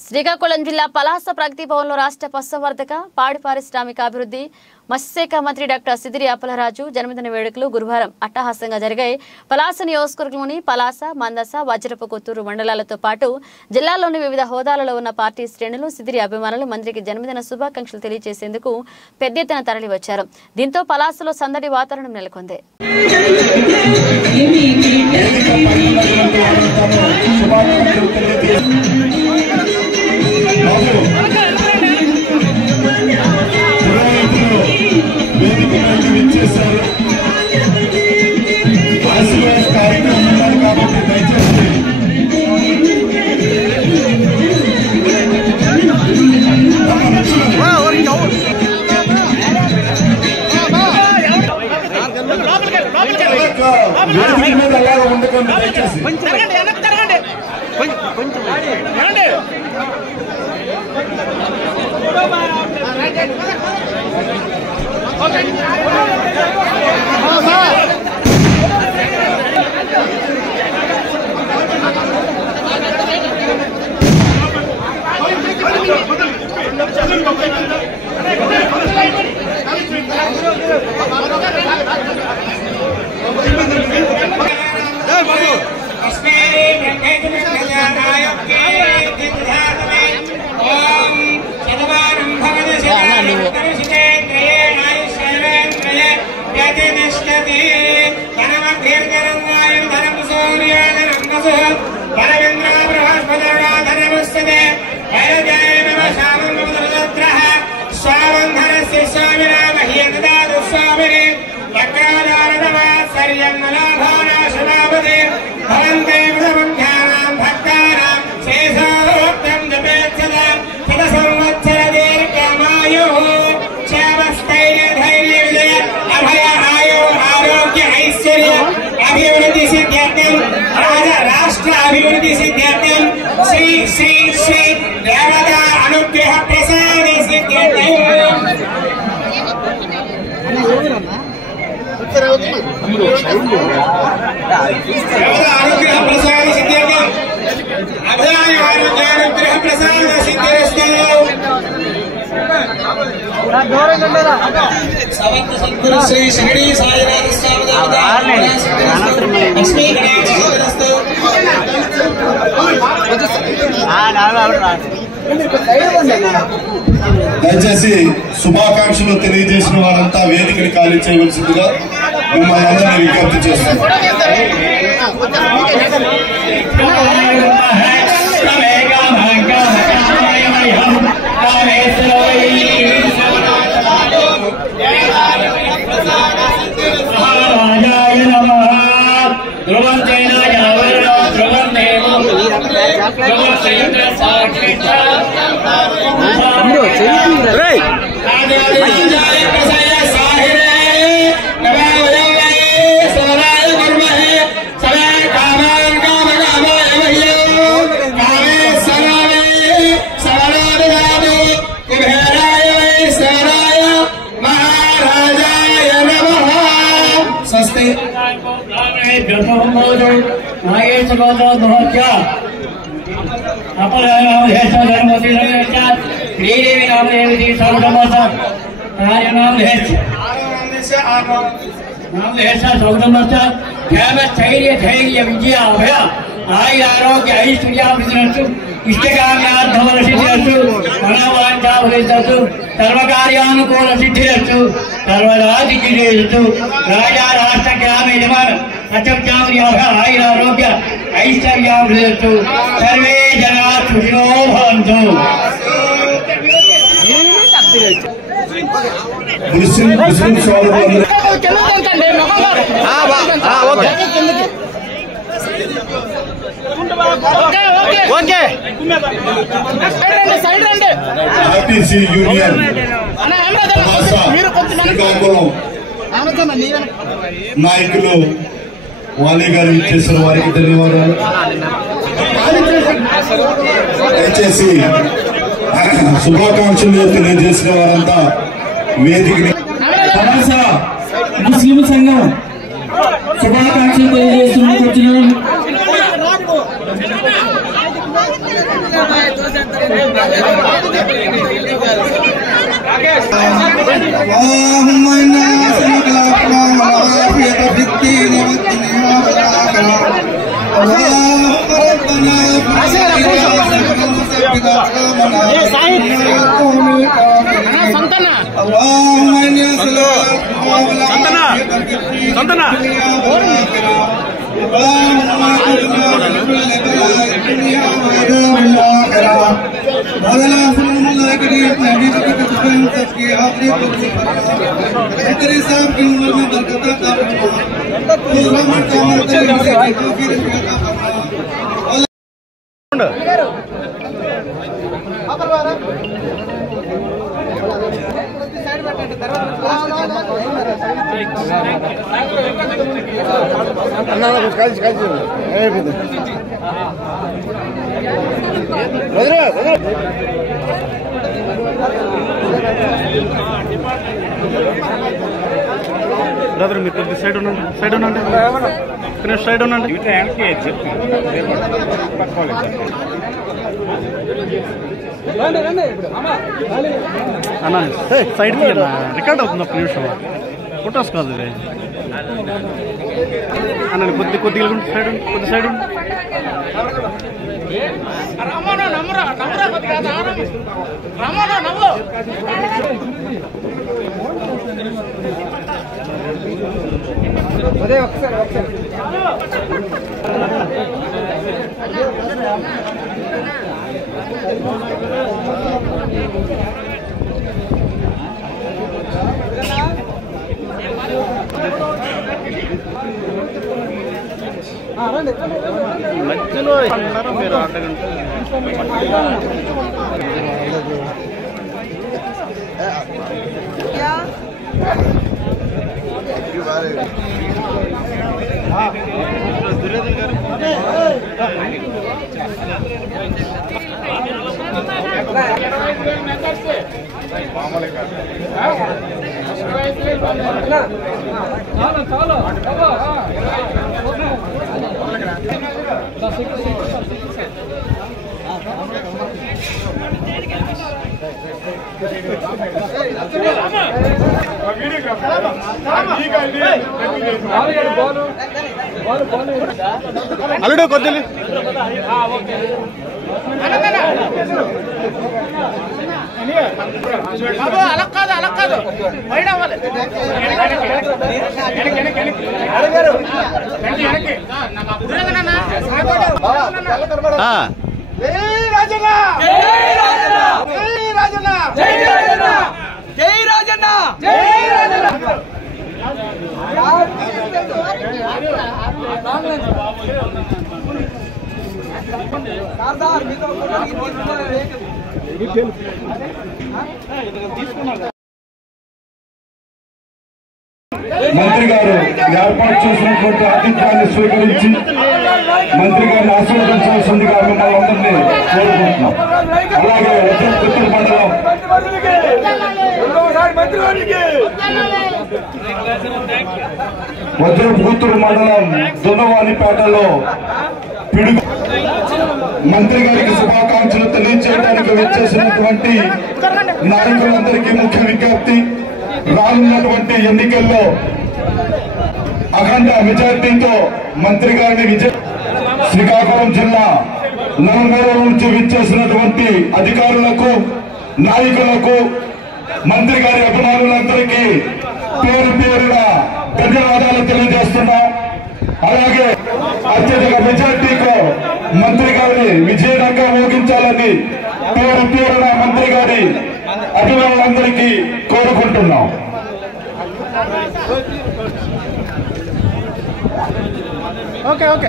శ్రీకాకుళం జిల్లా పలాస ప్రగతి భవన్లో రాష్ట్ర పశుసంవర్ధక పాడి పారిశ్రామిక అభివృద్ధి మత్స్యశాఖ మంత్రి డాక్టర్ సిదిరి అప్పలరాజు జన్మదిన వేడుకలు గురువారం అట్టహాసంగా జరిగాయి. పలాస నియోజకవర్గంలోని పలాస, మందస, వజ్రపు కొత్తూరు మండలాలతో పాటు జిల్లాలోని వివిధ హోదాలలో ఉన్న పార్టీ శ్రేణులు, సిదిరి అభిమానులు మంత్రికి జన్మదిన శుభాకాంక్షలు తెలియజేసేందుకు పెద్ద ఎత్తున తరలివచ్చారు. దీంతో పలాసలో సందడి వాతావరణం నెలకొంది. अभिवृद्धि सिद्ध्यर्थम श्री श्री श्री देवता अनुग्रह प्रसाद सिद्ध्यर्थम अनुग्रह प्रसाद सिद्ध्यर्थम अभयाय अनुग्रह प्रसाद सिद्ध्यर्थम सवंत सद्गुरु श्री शिरडी साईनाथ स्वामी लक्ष्मी దయచేసి శుభాకాంక్షలు తెలియజేసిన వారంతా వేదికని ఖాళీ చేయవలసిందిగా మిమ్మల్ని అందరినీ విజ్ఞప్తి చేస్తున్నాం. धैर्य धैर्य विजय अभय आयुर आरोग्य ऐश्वर्याभिवृद्धिरस्तु इष्टकाम्यार्थफलसिद्धिरस्तु मनोवाञ्छाफलसिद्धिरस्तु सर्वकार्यानुकूलसिद्धिरस्तु सर्वदादिविजयस्तु राजा राष्ट्रग्रामे नमः अचक्षामि अभय आयुर आरोग्य ऐश्वर्याभिवृद्धिरस्तु सर्वे जनाः सुखिनो भवन्तु ముస్లిం సోదరులందరూ ఆర్టీసీ యూనియన్ శ్రీకాకుళం నాయకులు వాలి గారు ఇచ్చేసిన వారికి ధన్యవాదాలు. దయచేసి శుభాకాంక్షలు తెలియజేసిన వారంతా వేదికని ముస్లిం సంఘం శుభాకాంక్షలు తెలియజేస్తున్న బ్రదర్ మీరు కొద్ది సైడ్ ఉండండి, సైడ్ ఉండండి, సైడ్ ఉండండి. అన్నా సైడ్ రికార్డ్ అవుతుంది, ఒక్క నిమిషం ఫొటోస్ కాదు ఇది అన్న. కొద్దిగా సైడ్ కొద్ది సైడ్ అదే ఒకసారి మధ్యలో అన్నారు మీరు అర్ధగంట. దుర్యోధన్ గారు అల్లుడు కొద్దిగా అలా కాదు బయట అవ్వాలి. మంత్రి గారు ఏర్పాటు చేసినటువంటి ఆతిథ్యాన్ని స్వీకరించి మంత్రి గారిని ఆశీర్వదించాల్సిందిగా మిమ్మల్ని అందరినీ కోరుకుంటున్నాం. అలాగే పుత్తూరు మండలం పుత్తూరు మండలం దున్నవాణిపేటలో పిడుగు మంత్రి గారికి శుభాకాంక్షలు తెలియజేయడానికి వచ్చేసినటువంటి నాయకులందరికీ ముఖ్య విజ్ఞప్తి, రానున్నటువంటి ఎన్నికల్లో అఖండ మెజార్టీతో మంత్రి గారిని శ్రీకాకుళం జిల్లా నలుమూలల నుంచి విచ్చేసినటువంటి అధికారులకు, నాయకులకు, మంత్రి గారి అభిమానులందరికీ పేరు పేరున ధన్యవాదాలు తెలియజేస్తున్నాం. అలాగే అత్యధిక మెజార్టీతో మంత్రి గారిని విజయవంతంగా మోగించాలని పేరు పేరున మంత్రి గారి అభిమానులందరికీ కోరుకుంటున్నాం. ఓకే ఓకే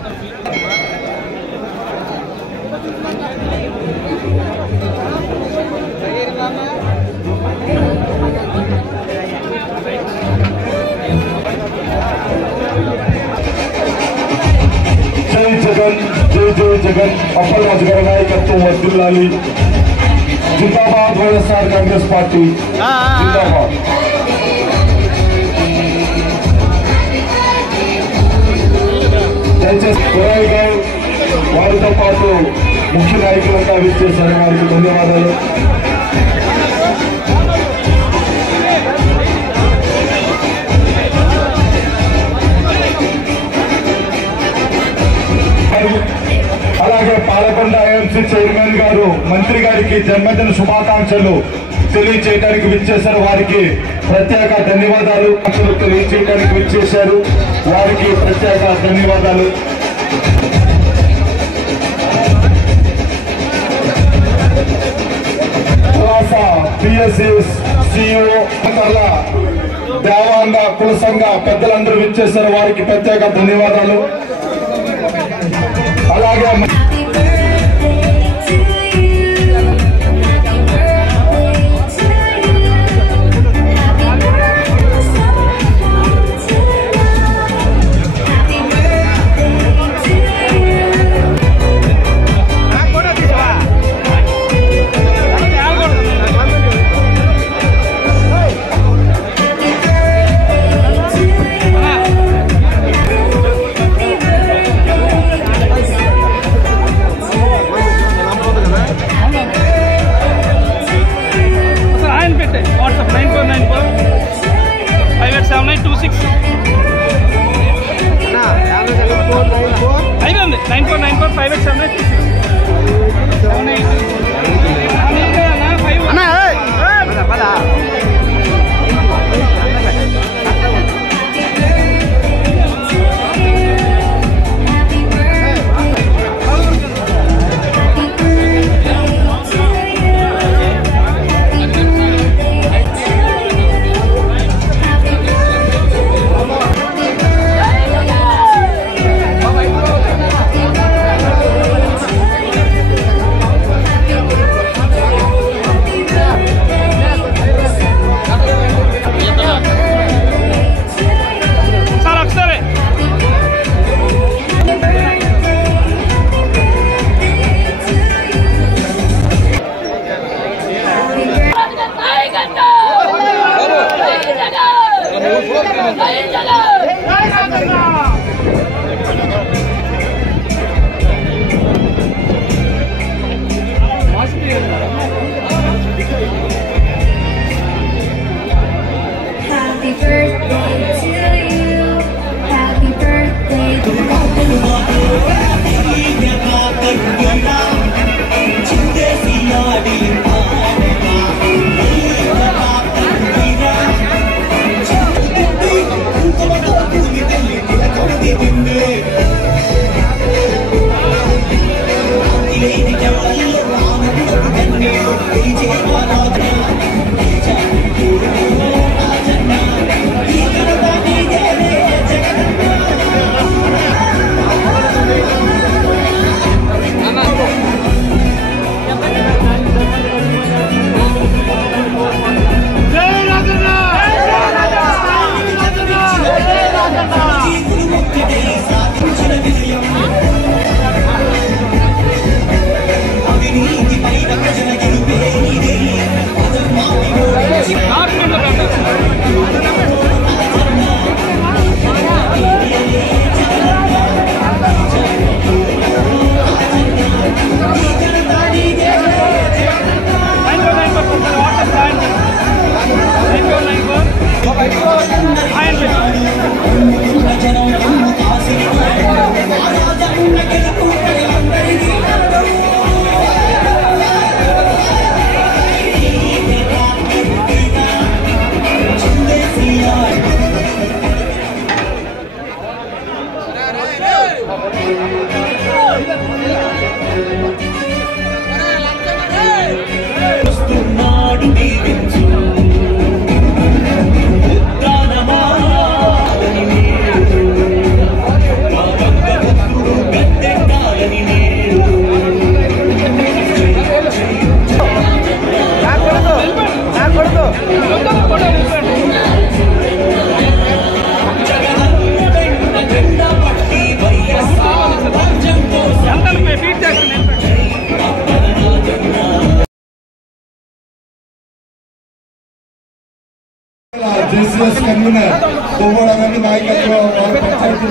జై జగన్, జై జై జగన్. అప్పలరాజు గారి నాయకత్వం వర్ధిల్లాలి. జిందాబాద్ వైఎస్ఆర్ కాంగ్రెస్ పార్టీ జిందాబాద్. దయచేసి వారితో పాటు ముఖ్య నాయకులంతా విచ్చేశారు, వారికి ధన్యవాదాలు. అలాగే పాలకొండ ఐఎంసీ చైర్మన్ గారు మంత్రి గారికి జన్మదిన శుభాకాంక్షలు తెలియచేయడానికి విచ్చేశారు, వారికి ప్రత్యేక ధన్యవాదాలు. తెలియచేయడానికి విచ్చేశారు, వారికి ప్రత్యేక ధన్యవాదాలు. పిఎస్సి సిఇఓ దేవాంగ కుల సంఘ పెద్దలందరూ విచ్చేశారు, వారికి ప్రత్యేక ధన్యవాదాలు. అలాగే జేసీఎస్ కన్వీనర్ దువ్వడ గారి నాయకత్వం వారి పంచాయతీ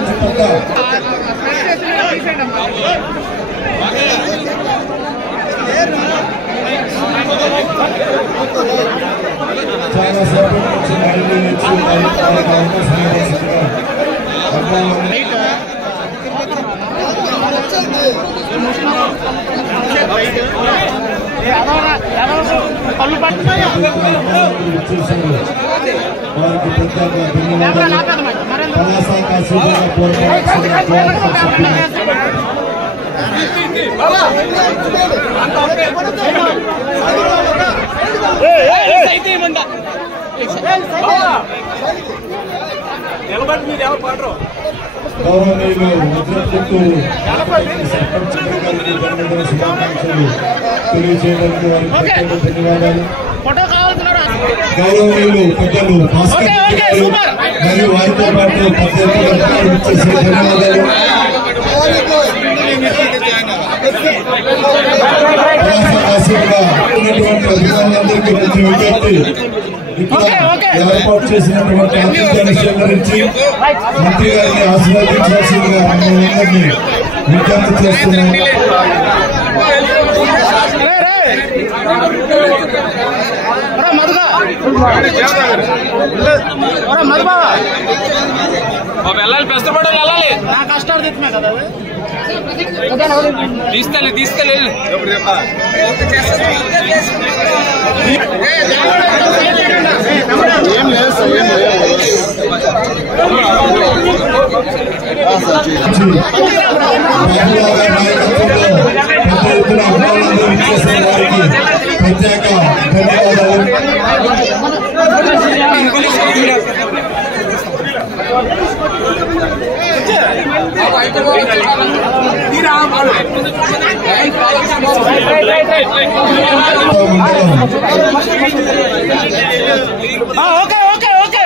గౌరవనీయులు వజ్రపుత్తూరు శుభాకాంక్షలు తెలియజేయడానికి వారికి ధన్యవాదాలు. గౌరవనీయులు పెద్దలు భాస్కర్ మరియు వారితో పాటు ధన్యవాదాలు. అభిమానులందరికీ ప్రతి విజ్ఞప్తి, ఏర్పాటు చేసినటువంటి ఆతిథ్యాన్ని స్వీకరించి మంత్రి గారిని ఆశీర్వదించాల్సిందిగా మమ్మల్ని విజ్ఞప్తి చేస్తున్నాం. వెళ్ళాలి, ప్రస్తుతం వెళ్ళాలి. నా కష్టాలు తెచ్చినా కదా తీసుకెళ్ళి ఏం లేదు సార్, ఏం లేదు. ప్రత్యేక ధన్యవాదాలు. ఓకే ఓకే ఓకే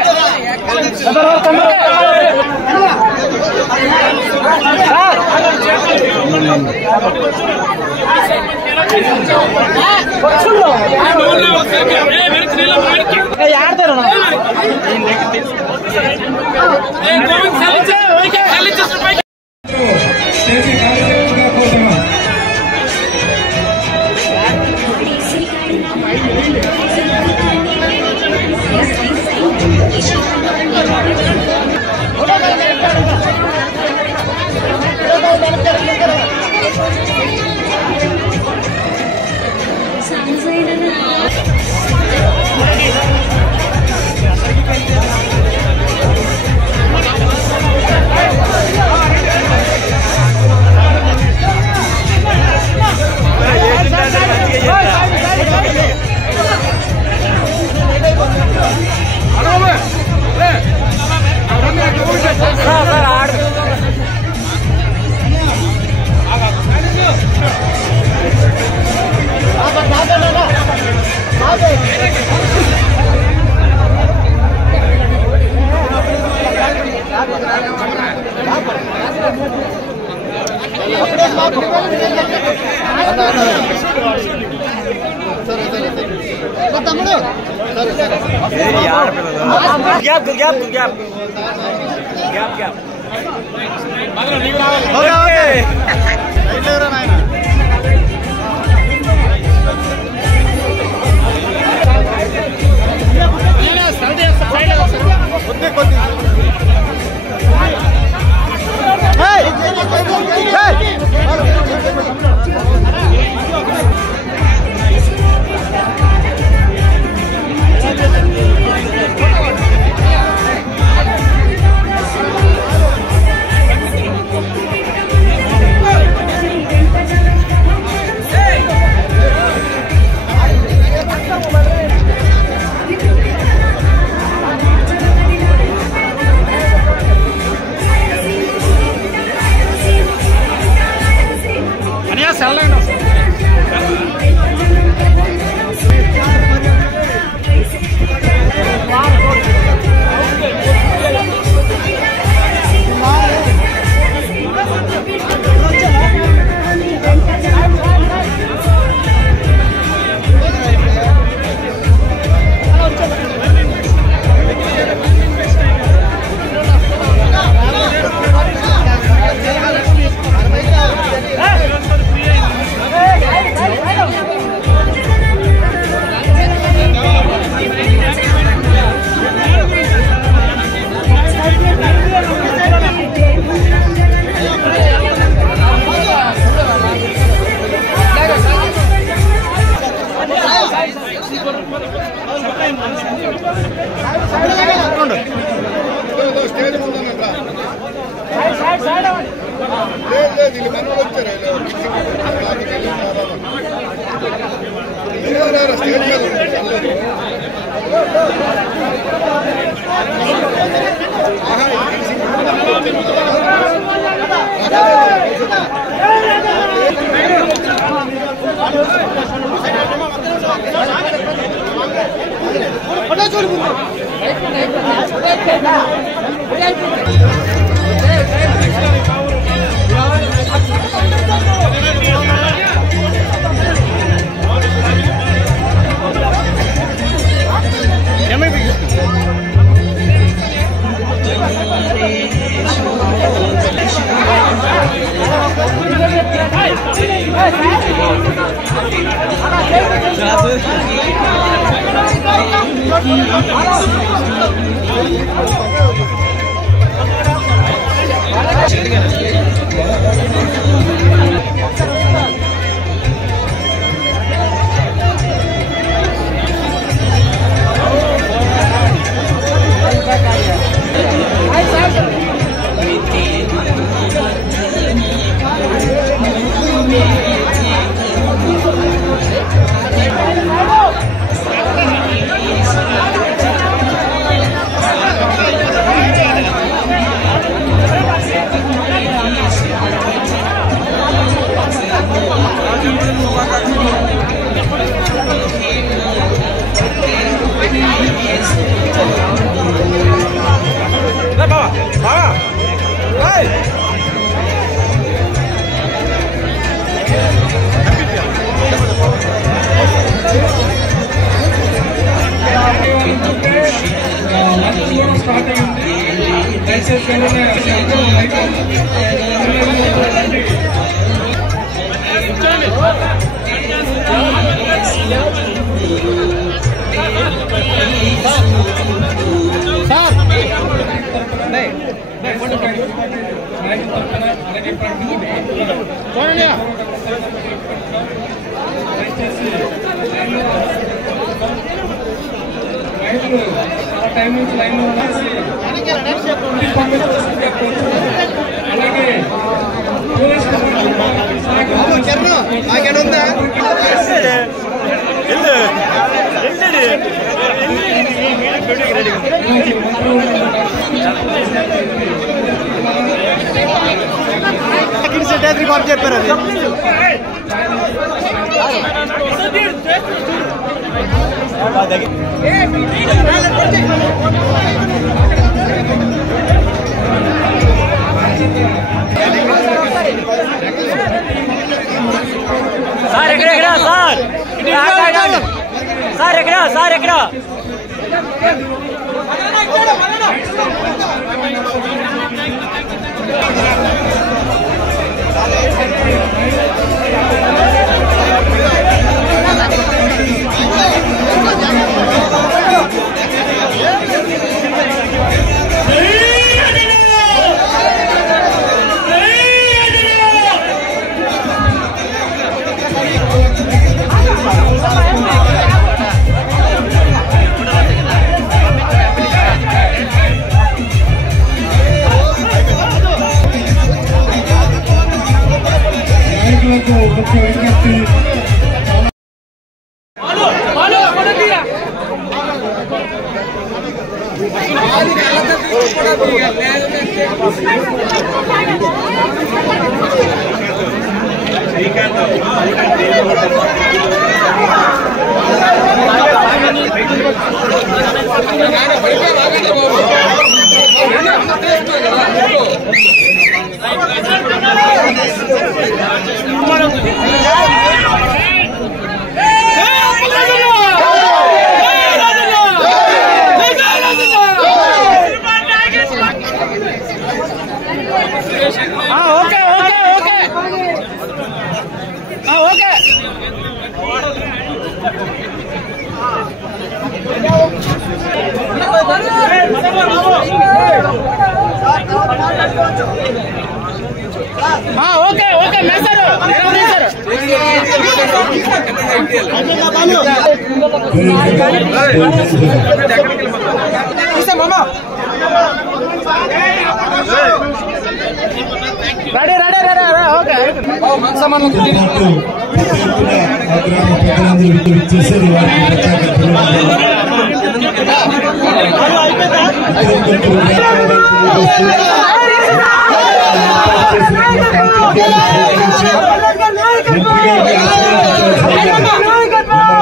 గ్రామ పెద్దలందరూ ఇచ్చేసారు.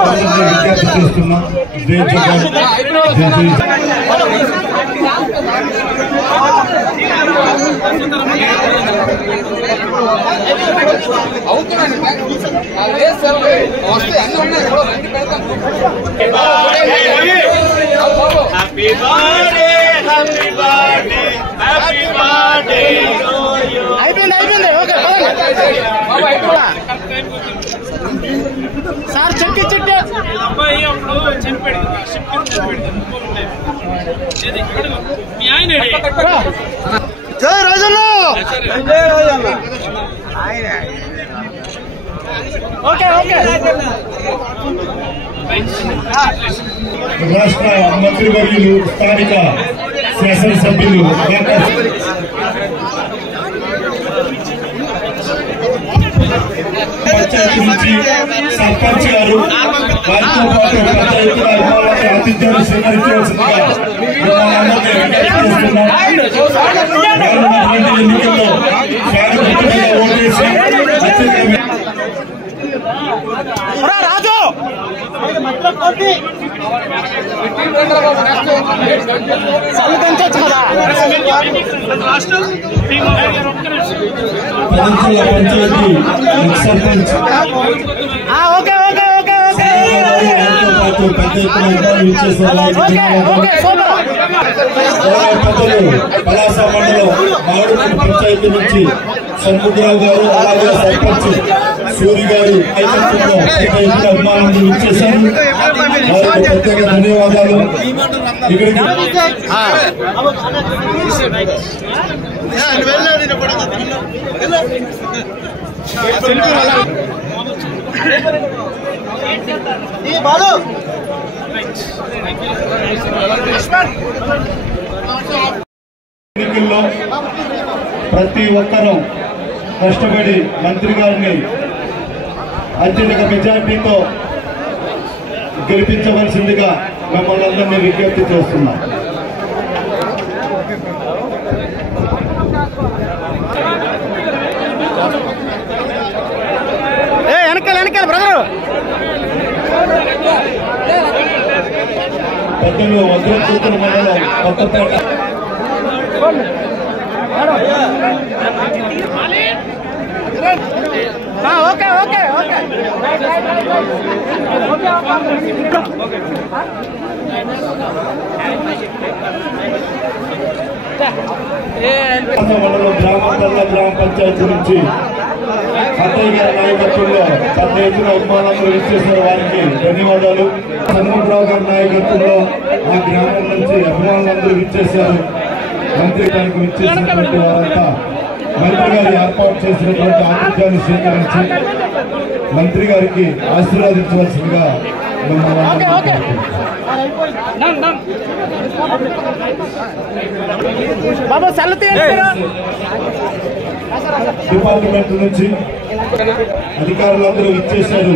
వారికి ప్రత్యేక విజ్ఞప్తి చేస్తున్నాం. సార్ చెట్టు చెట్టు అబ్బాయి అప్పుడు చనిపోయాడు మీ ఆయన జై రాజన్న ఓకే ఓకే రాష్ట్ర మంత్రివర్యులు స్థానిక శాసనసభ్యులు పంచాయతీ నుంచి సర్పంచ్ గారు వారితో పాటు పెద్ద ఎత్తున ఆతిథ్యాన్ని స్వీకరించవలసిందిగా ఎన్నికల్లో ఓటేసి రాజు పదంచెల panchayat sarpanch okay okay okay పాటు పెద్ద ఎత్తున ఇచ్చేసారు. పెద్దలు పలాస మండలం మామిడి పంచాయతీ నుంచి షణ్ముఖరావు గారు అలాగే సర్పంచ్ సూరి గారు ఐకత్వంలో పెద్ద ఎత్తున అభిమానులు ఇచ్చేశారు. వారికి ప్రత్యేక ధన్యవాదాలు. ఇక్కడికి ఎన్నికల్లో ప్రతి ఒక్కరూ కష్టపడి మంత్రి గారిని అత్యధిక మెజార్టీతో గెలిపించవలసిందిగా మిమ్మల్ని అందరినీ విజ్ఞప్తి చేస్తున్నాం. వెనకాల బ్రదరు పెద్దలు వజ్రకూతుల మండలం కొత్తపేట ఓకే ఓకే ఓకే మండలం గ్రామ పంచాయతీ నుంచి అత్తయ్య గారి నాయకత్వంలో పెద్ద ఎత్తున అభిమానులు ఇచ్చేసిన వారికి ధన్యవాదాలు. షణ్ముఖరావు గారి నాయకత్వంలో ఆ గ్రామం నుంచి అభిమానులందరూ ఇచ్చేశారు. మంత్రి గారికి ఇచ్చేసినటువంటి వారంతా మంత్రి గారు ఏర్పాటు చేసినటువంటి ఆతిథ్యాన్ని స్వీకరించి మంత్రి గారికి ఆశీర్వాదించవలసిందిగా డిపార్ట్మెంట్ నుంచి అధికారులందరూ ఇచ్చేశారు.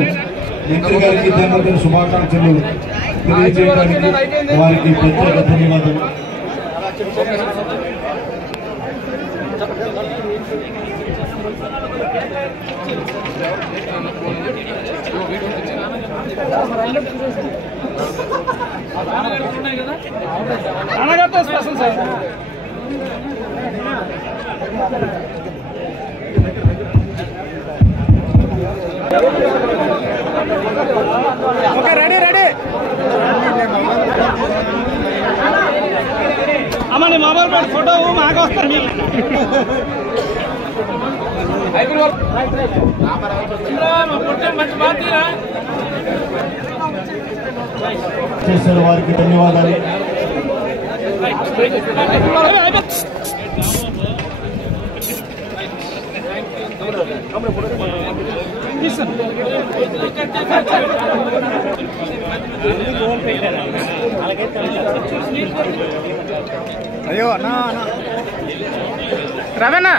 మంత్రి గారికి జన్మదిన శుభాకాంక్షలు తెలియజేయడానికి వారికి ప్రత్యేక ధన్యవాదాలు. ఓకే రెడీ రెడీ అమ్మ నీ మొబైల్ పెట్టి ఫోటో మాకు వస్తారు చేసిన వారికి ధన్యవాదాలు. అయ్యో అన్నా రవేనా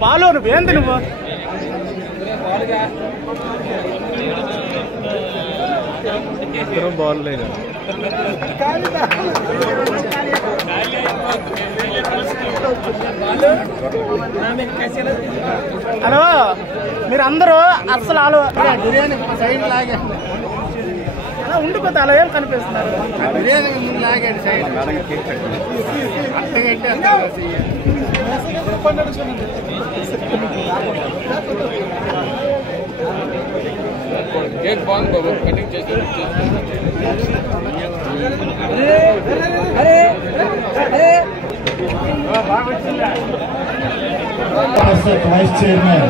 బాలు నువ్వేంది నువ్వు ఇద్దరు బాగులేదు హలో మీరు అందరూ అసలు ఆలో బిర్యానీ సైడ్ లాగే ఉండిపోతే అలా ఏం కనిపిస్తున్నారు బిర్యానీ ముందు లాగాడు సైడ్ కేక్ బాగుంది బాబు కటింగ్ చేసి వైస్ చైర్మన్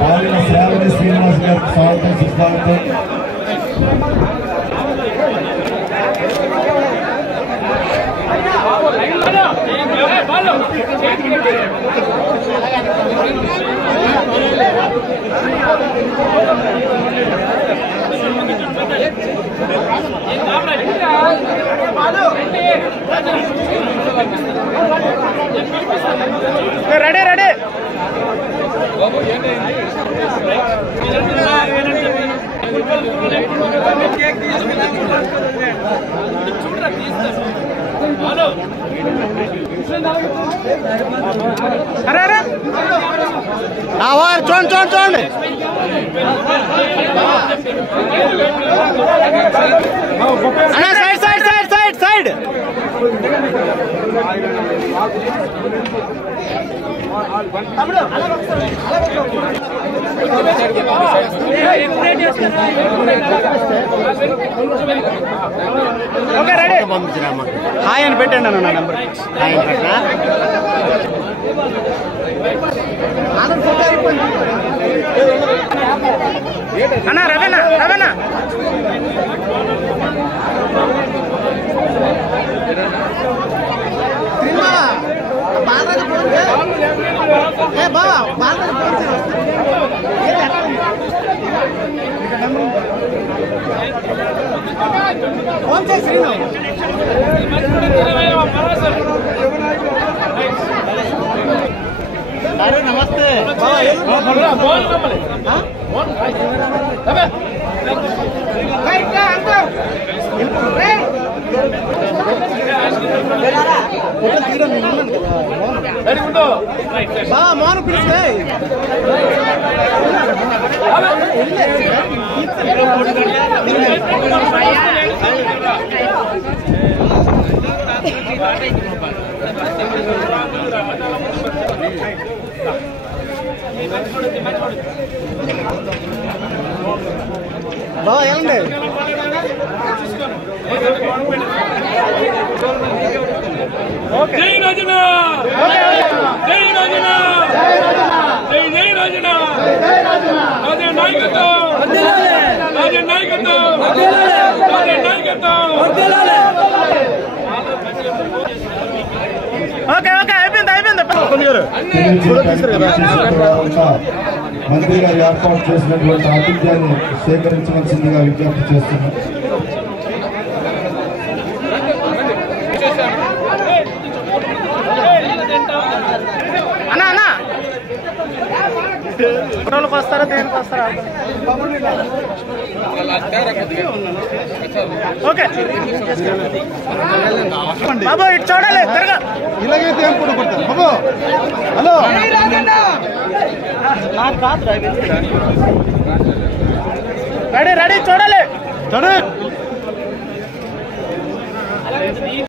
పాలిన శ్రావణి శ్రీనివాస్ గారికి స్వాగతం సుస్వాగతం. రెడీ రెడీ అరే అరే చూడండి చూడండి చూడండి side side side side side okay ready hi అని పెట్టండి అన్న నా నెంబర్ హాయ్ అని పెట్టా అన్నా రవేనా రవేనా अरे नमस्ते మోహన్ పిలిస్తే బాగా వెళ్ళండి జై రాజన జై రాజన జై జై రాజన రాజన నాయకత్వం రాజన నాయకత్వం రాజన నాయకత్వం ఓకే ఓకే అయిపోయింది అయిపోయింది మంత్రి గారు ఏర్పాటు చేసినటువంటి ఆతిథ్యాన్ని సేకరించవలసిందిగా విజ్ఞప్తి చేస్తున్నాం. అన్నా అన్నా ఫోటోలకు వస్తారా దేనికి వస్తారా ఓకే బాబు ఇటు చూడాలి తిరగా ఇలాగైతే ఏం కూడా కొడతారు బాబు హలో రెడీ రెడీ చూడాలి చూడు